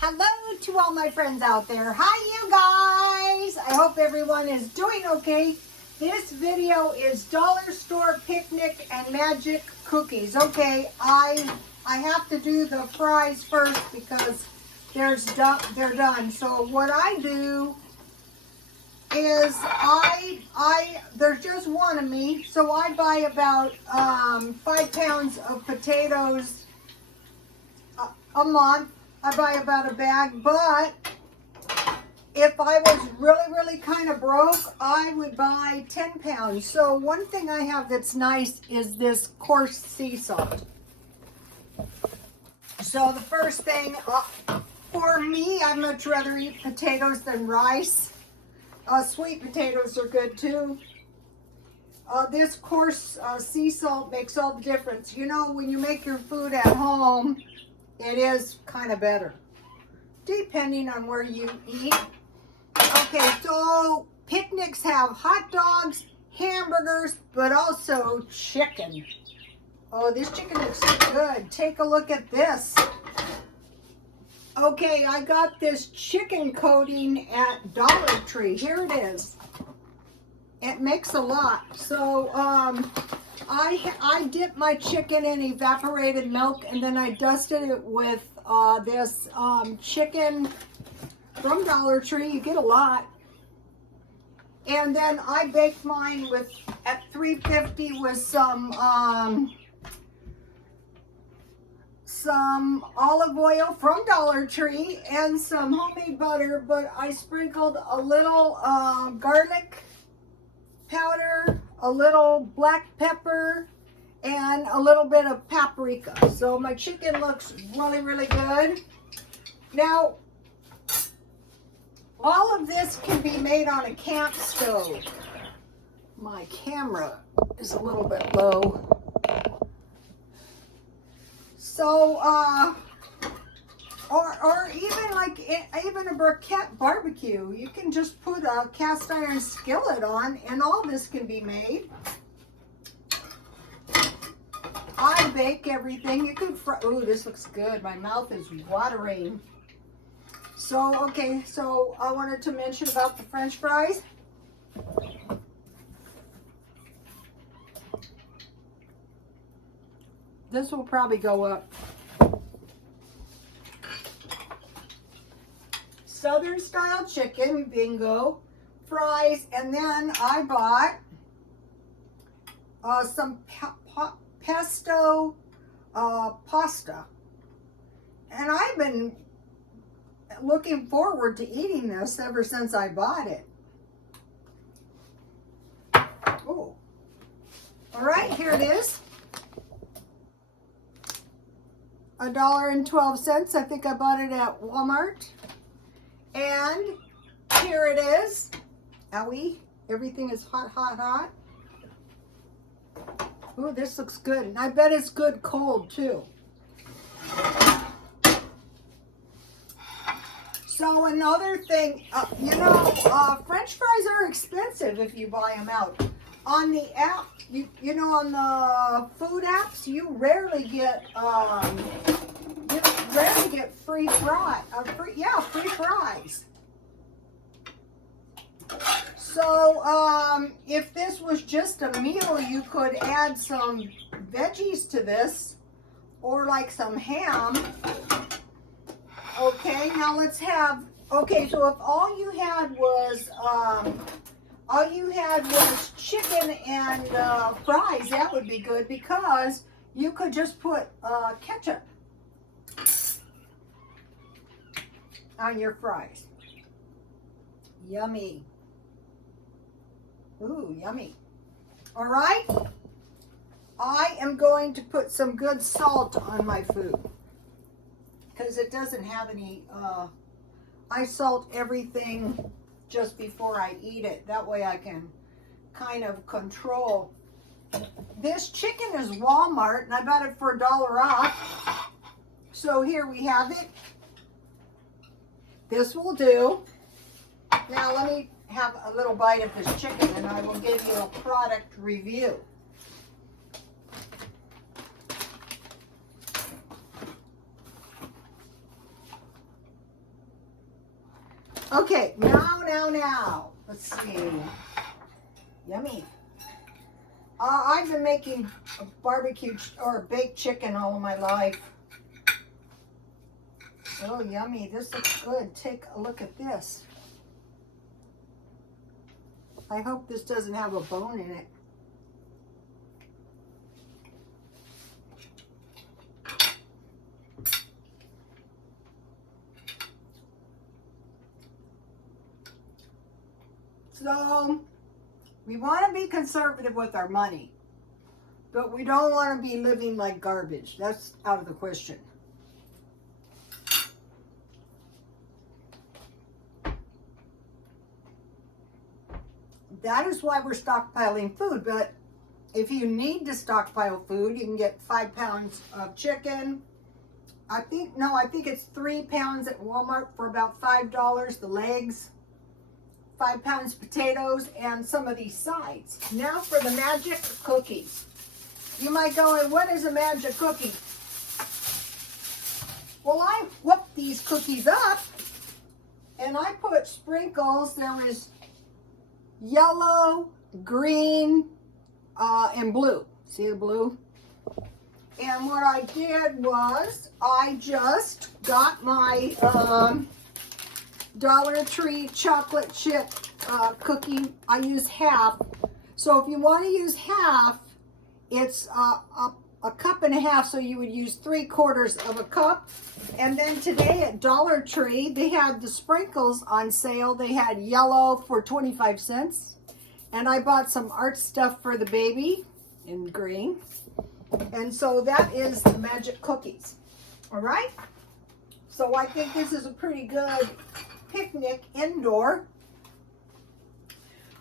Hello to all my friends out there. Hi, you guys. I hope everyone is doing okay. This video is dollar store picnic and magic cookies. Okay, I have to do the fries first because they're done. So what I do is there's just one of me, so I buy about 5 pounds of potatoes a month. I buy about a bag, but if I was really kind of broke, I would buy 10 pounds. So one thing I have that's nice is this coarse sea salt. So the first thing, for me, I'd much rather eat potatoes than rice. Sweet potatoes are good too. This coarse sea salt makes all the difference. You know, when you make your food at home, it is kind of better, depending on where you eat. Okay, so picnics have hot dogs, hamburgers, but also chicken. Oh, this chicken looks good. Take a look at this. Okay, I got this chicken coating at Dollar Tree. Here it is. It makes a lot. So, I dip my chicken in evaporated milk, and then I dusted it with this chicken from Dollar Tree. You get a lot. And then I baked mine at 350 with some olive oil from Dollar Tree and some homemade butter, but I sprinkled a little garlic powder, a little black pepper, and a little bit of paprika. So my chicken looks really good. Now, all of this can be made on a camp stove. My camera is a little bit low. So, or even like even a briquette barbecue, you can just put a cast iron skillet on, and all this can be made. I bake everything. You could fry. Ooh, this looks good. My mouth is watering. So okay, so I wanted to mention about the French fries. This will probably go up. Southern style chicken, bingo, fries, and then I bought some pesto pasta. And I've been looking forward to eating this ever since I bought it. Oh, all right, here it is. $1.12. I think I bought it at Walmart. And here it is. Owie, everything is hot. Ooh, this looks good. And I bet it's good cold too. So another thing, French fries are expensive if you buy them out. On the app, you know, on the food apps, you rarely get free fries. So if this was just a meal, you could add some veggies to this, or like some ham. Okay, now let's have. Okay, so if all you had was chicken and fries, that would be good, because you could just put ketchup on your fries. Yummy. Ooh, yummy. All right. I am going to put some good salt on my food, because it doesn't have any, I salt everything just before I eat it. That way I can kind of control. This chicken is Walmart, and I bought it for $1 off. So here we have it. This will do. Now let me have a little bite of this chicken, and I will give you a product review. Okay, now. Let's see. Yummy. I've been making a barbecue or baked chicken all of my life. Oh, yummy. This looks good. Take a look at this. I hope this doesn't have a bone in it. So, we want to be conservative with our money, but we don't want to be living like garbage. That's out of the question. That is why we're stockpiling food, but if you need to stockpile food, you can get 5 pounds of chicken. I think it's 3 pounds at Walmart for about $5, the legs, 5 pounds potatoes, and some of these sides. Now for the magic cookies. You might go, what is a magic cookie? Well, I whipped these cookies up and I put sprinkles. There is yellow, green, and blue. See the blue? And what I did was I just got my Dollar Tree chocolate chip cookie. I use half. So if you want to use half, it's a cup and a half, so you would use 3/4 of a cup. And then today at Dollar Tree, they had the sprinkles on sale. They had yellow for 25 cents. And I bought some art stuff for the baby in green. And so that is the magic cookies. All right? So I think this is a pretty good picnic indoor.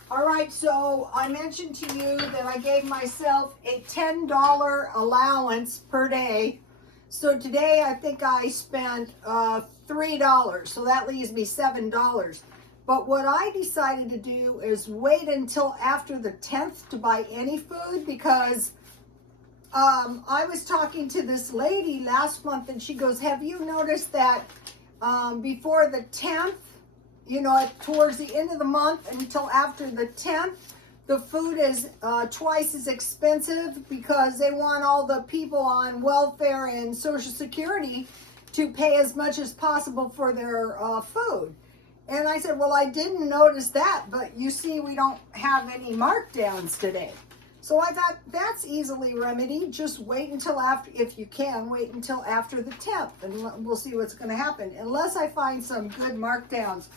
All right, so I mentioned to you that I gave myself a $10 allowance per day. So today I think I spent $3, so that leaves me $7. But what I decided to do is wait until after the 10th to buy any food, because I was talking to this lady last month and she goes, have you noticed that before the 10th, you know, towards the end of the month until after the 10th, the food is twice as expensive because they want all the people on welfare and Social Security to pay as much as possible for their food. And I said, well, I didn't notice that, but you see, we don't have any markdowns today. So I thought that's easily remedied. Just wait until after, if you can, wait until after the 10th, and we'll see what's going to happen, unless I find some good markdowns.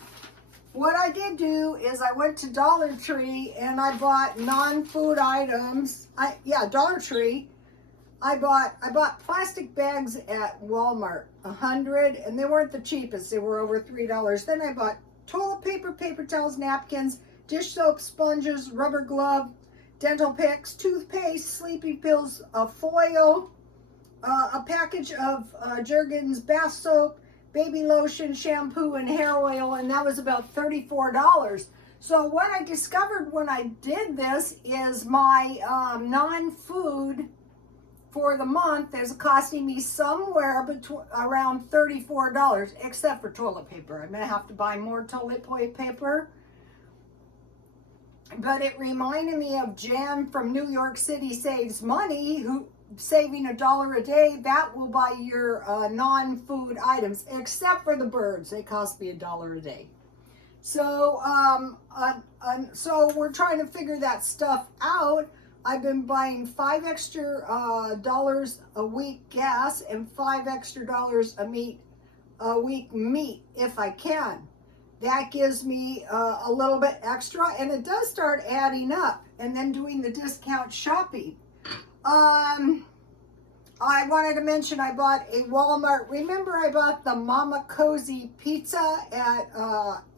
What I did do is I went to Dollar Tree and I bought non-food items. Dollar Tree. I bought plastic bags at Walmart, 100, and they weren't the cheapest. They were over $3. Then I bought toilet paper, paper towels, napkins, dish soap, sponges, rubber glove, dental picks, toothpaste, sleeping pills, a foil, a package of Jergens bath soap, baby lotion, shampoo, and hair oil, and that was about $34. So what I discovered when I did this is my non-food for the month is costing me somewhere between around $34, except for toilet paper. I'm gonna have to buy more toilet paper. But it reminded me of Jan from New York City Saves Money, who saving $1 a day. That will buy your non-food items, except for the birds. They cost me $1 a day. So, so we're trying to figure that stuff out. I've been buying $5 extra dollars a week gas and $5 extra dollars a week meat if I can. That gives me a little bit extra, and it does start adding up. And then doing the discount shopping. I wanted to mention I bought a Walmart. Remember I bought the Mama Cozy pizza at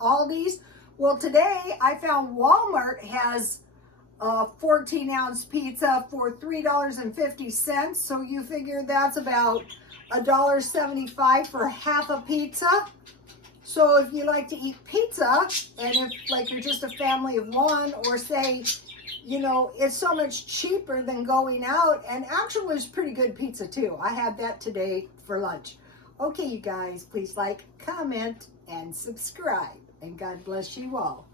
Aldi's? Well, today I found Walmart has a 14-ounce pizza for $3.50. So you figure that's about $1.75 for half a pizza. So if you like to eat pizza, and if like you're just a family of one, or say, you know, it's so much cheaper than going out, and actually it's pretty good pizza too. I had that today for lunch. Okay, you guys, please like, comment, and subscribe. And God bless you all.